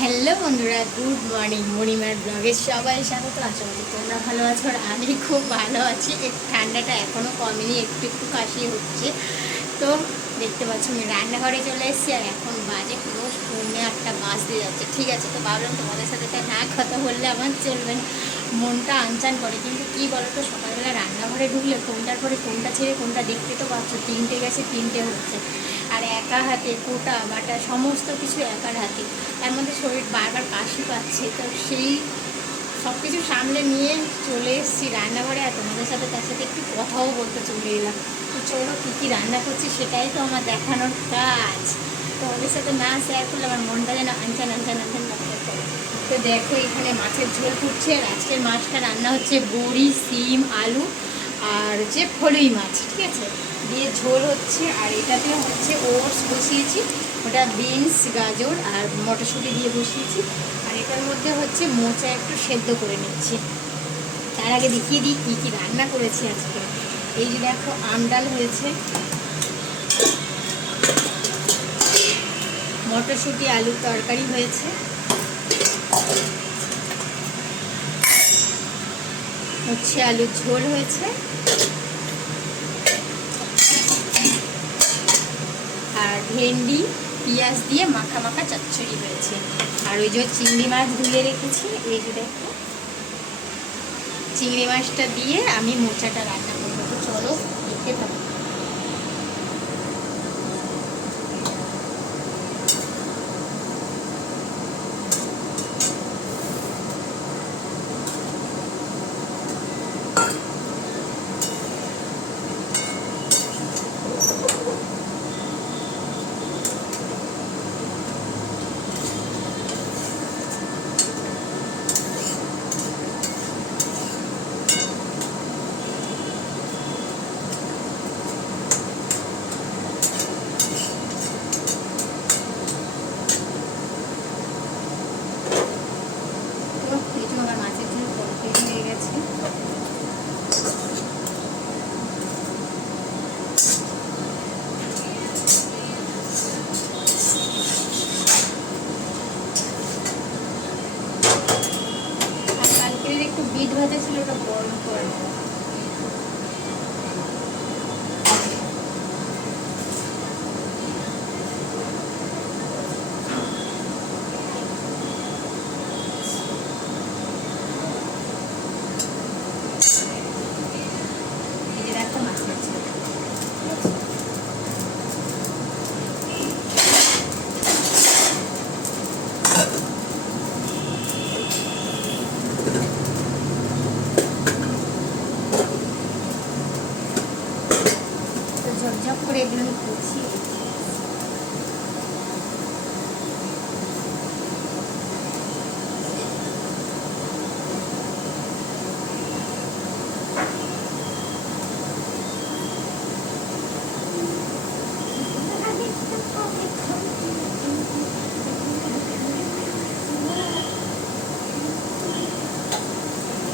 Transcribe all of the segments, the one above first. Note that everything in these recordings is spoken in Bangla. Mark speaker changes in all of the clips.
Speaker 1: হ্যালো বন্ধুরা, গুড মর্নিং, মণিমার ব্লগের সবাই স্বাগত করি তোমরা ভালো আছো আর আমি খুব ভালো আছি। ঠান্ডাটা এখনও কমেনি, একটু একটু কাশি হচ্ছে। তো দেখতে পাচ্ছ আমি রান্নাঘরে চলে এসেছি আর এখন বাজে পুরো পৌনে আটটা, বাজতে যাচ্ছে। ঠিক আছে, তো ভাবলাম তোমাদের সাথে তো না কথা বললে আমার চলবে না। মনটা আনচান করে, কিন্তু কি বলো তো সকালবেলা রান্নাঘরে ঢুকলে কোনটার পরে কোনটা ছেড়ে কোনটা দেখতে তো পাচ্ছ, তিনটে গেছে, তিনটে হচ্ছে। আর একা হাতে কোটা বাটা সমস্ত কিছু একার হাতে। তার মধ্যে শরীর বারবার কাশি পাচ্ছে। তো সেই সব কিছু সামলে নিয়ে চলে এসেছি রান্নাঘরে আর তোমাদের সাথে তার সাথে একটু কথাও বলতে চলে এলাম। তো চলো কী কী রান্না করছি সেটাই তো আমার দেখানোর কাজ। তোমাদের সাথে না শেয়ার করলে আমার মনটা যেন আনচান আনচান আনচান লাগতে করে তো দেখো এখানে মাছের ঝোল ফুটছে আর আজকের মাছটা রান্না হচ্ছে বড়ি, সিম, আলু আর হচ্ছে ফলুই মাছ, ঠিক আছে? দিয়ে ঝোল হচ্ছে, আর এটাতে হচ্ছে ওটস বসিয়েছি, ওটা বিনস, গাজর আর মটরশুঁটি দিয়ে বসিয়েছি, আর এটার মধ্যে হচ্ছে মোচা একটু সেদ্ধ করে নিচ্ছি। তার আগে দেখিয়ে দিই কী কী রান্না করেছি আজকে। এই যে দেখো আমডাল হয়েছে, মটরশুঁটি, আলুর তরকারি হয়েছে, হচ্ছে আলুর ঝোল হয়েছে আর ভেন্ডি, পেঁয়াজ দিয়ে মাখা মাখা চচ্চড়ি হয়েছে। আর ওই যে চিংড়ি মাছ ধুয়ে রেখেছি, এই যে দেখো। চিংড়ি মাছটা দিয়ে আমি মোচাটা রান্না করব। চলো দেখতে থাকো তো এই যে আমার মাছের ঝোল কমপ্লিট হয়ে গেছে আর কালকের একটু বিট ভাজা ছিল ওটা গরম করে নেব। এই যে দেখো মাছের ঝোল তো ঝকঝক করে এগুলো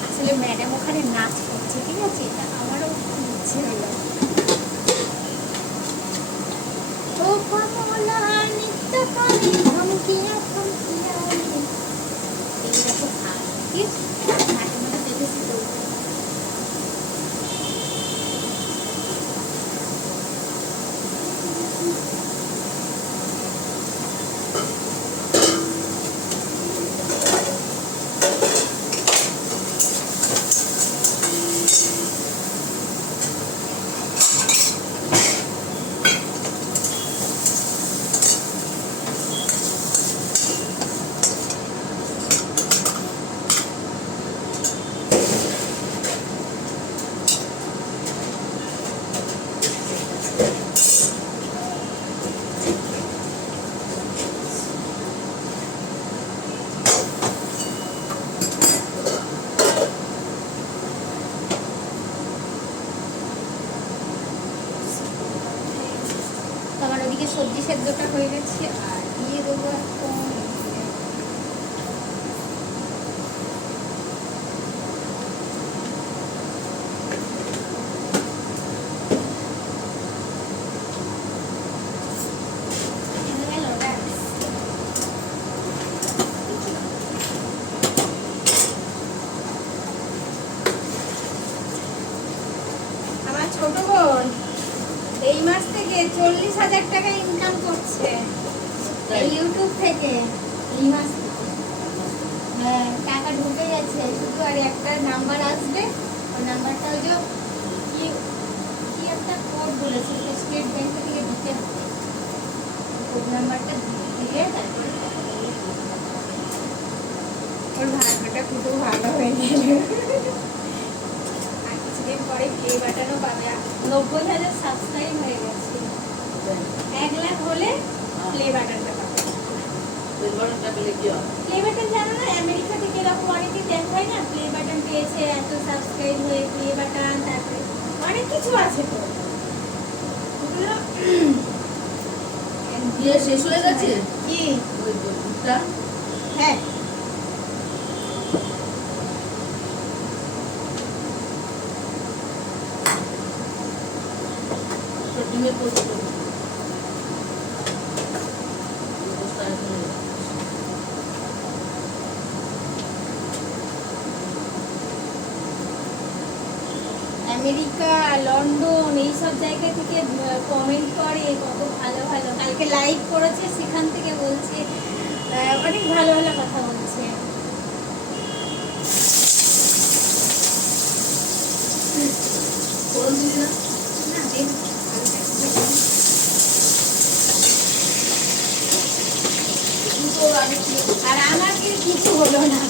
Speaker 1: আসলে ম্যাডাম ওখানে নাচ করছে ঠিক আছে? এটা আমারও ইচ্ছে হলো। Bye. হচ্ছে ছোট বোন এই মাস থেকে চল্লিশ হাজার টাকা ইনকাম করছে। ঢুকে গেছে শুধু আর একটা নাম্বার আসবে। ওই নাম্বারটা ওই কি কি একটা কোড বলেছে স্টেট ব্যাংক থেকে দিতে হবে কোড নাম্বারটা দিয়ে তারপরে টাকা দিয়ে দিতে ওর ভাগ্যটা খুব ভালো হয়ে গেল। আর কিছুদিন পরে প্লে বাটনও পাবে। নব্বই হাজার সাবস্ক্রাইব হয়ে গেছে। এক লাখ হলে প্লে বাটনটা প্লে বাটন জানো না আমেরিকা থেকে এরকম অনেকে দেখায় না? প্লে বাটন পেয়েছে এত সাবস্ক্রাইব হয়ে প্লে বাটন তারপরে অনেক কিছু আছে তো।
Speaker 2: দিয়ে শেষ হয়ে গেছে?
Speaker 1: কি?
Speaker 2: ওই দুধটা
Speaker 1: হ্যাঁ
Speaker 2: তো ডিমের পোস্ত করব। পোস্ত আর কোনো নেই।
Speaker 1: আমেরিকা, লন্ডন এই সব জায়গা থেকে কমেন্ট করে, কত ভালো ভালো। কালকে লাইভ করেছে, সেখান থেকে বলছে অনেক ভালো ভালো কথা বলছে। আর আমাকে কিছু হলো না।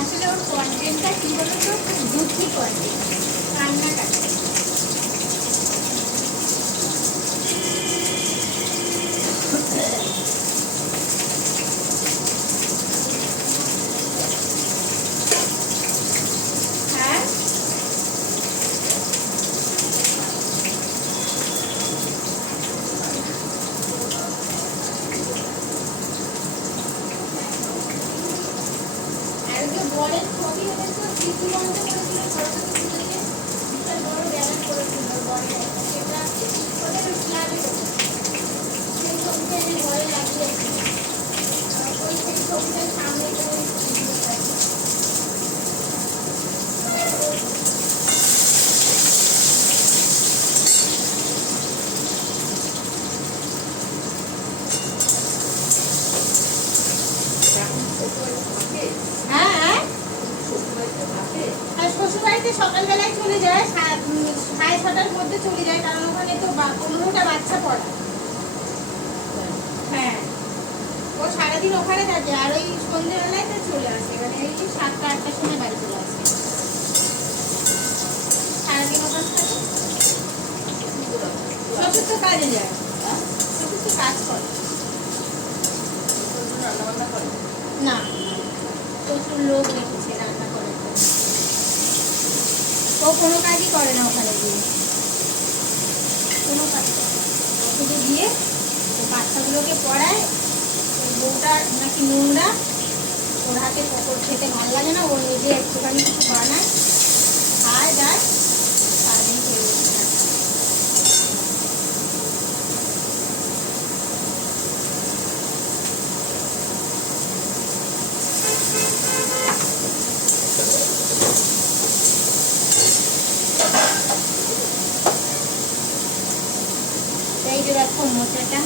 Speaker 1: আসলে ওর কন্টেন্টটা কি বলো তো খুব দুঃখী কন্টেন্ট কান্নাকাটা হ্যাঁ আর ওই যে বরের ছবি ওদের তো স্মৃতি বন্ধ করেছিল সরস্বতী পুজোতে বিশাল বড় ব্যানার করেছিল বরের একটা। সেটা ওদের ক্লাবে সেই ছবিটা যে ঘরে লাগিয়েছে আহ, ওই সেই ছবিটার সামনে করে ওই ছবিগুলো আছে।
Speaker 2: এখন শ্বশুরবাড়িতে থাকে?
Speaker 1: হ্যাঁ হ্যাঁ
Speaker 2: শ্বশুরবাড়িতে থাকে?
Speaker 1: আর শ্বশুরবাড়িতে সকালবেলায় চলে যায় সা- উম, সাড়ে ছটার মধ্যে চলে যায় কারণ ওখানে তো পনেরোটা বাচ্চা পড়ে। হ্যাঁ। ও সারাদিন ওখানে থাকে আর ওই সন্ধ্যেবেলায় তো চলে আসে মানে এই সাতটা আটটার সময় বাড়ি চলে আসে। সারাদিন ওখানে থাকে? শ্বশুর তো কাজে যায়? শ্বশুর তো কাজ করে।
Speaker 2: রান্নাবান্না করে?
Speaker 1: না প্রচুর লোক রেখেছে রান্না জন্য। ও কোনো কাজই করে না ওখানে গিয়ে। কোনো দিয়ে শুধু গিয়ে ও বাচ্চাগুলোকে পড়ায়, ওই বউটার নাকি নোংরা, ওর হাতে পকড় খেতে ভালো লাগে না, ও নিজে একটুখানি কিছু বানায়, খায় যায় সারাদিন চলে যায় এই যে দেখো মোচাটা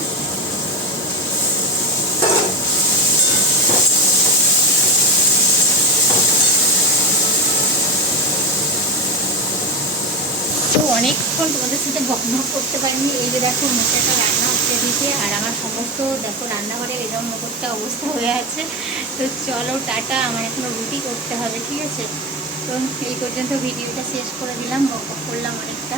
Speaker 1: অনেকক্ষণ তোমাদের সাথে বকবক করতে পারিনি। এই যে দেখো মোচাটা রান্না হচ্ছে দিকে আর আমার সমস্ত দেখো রান্নাঘরের এরকম একটা অবস্থা হয়ে আছে। তো চলো টাটা, আমার এখনও রুটি করতে হবে, ঠিক আছে? তো এই পর্যন্ত ভিডিওটা শেষ করে দিলাম, বকবক করলাম অনেকটা।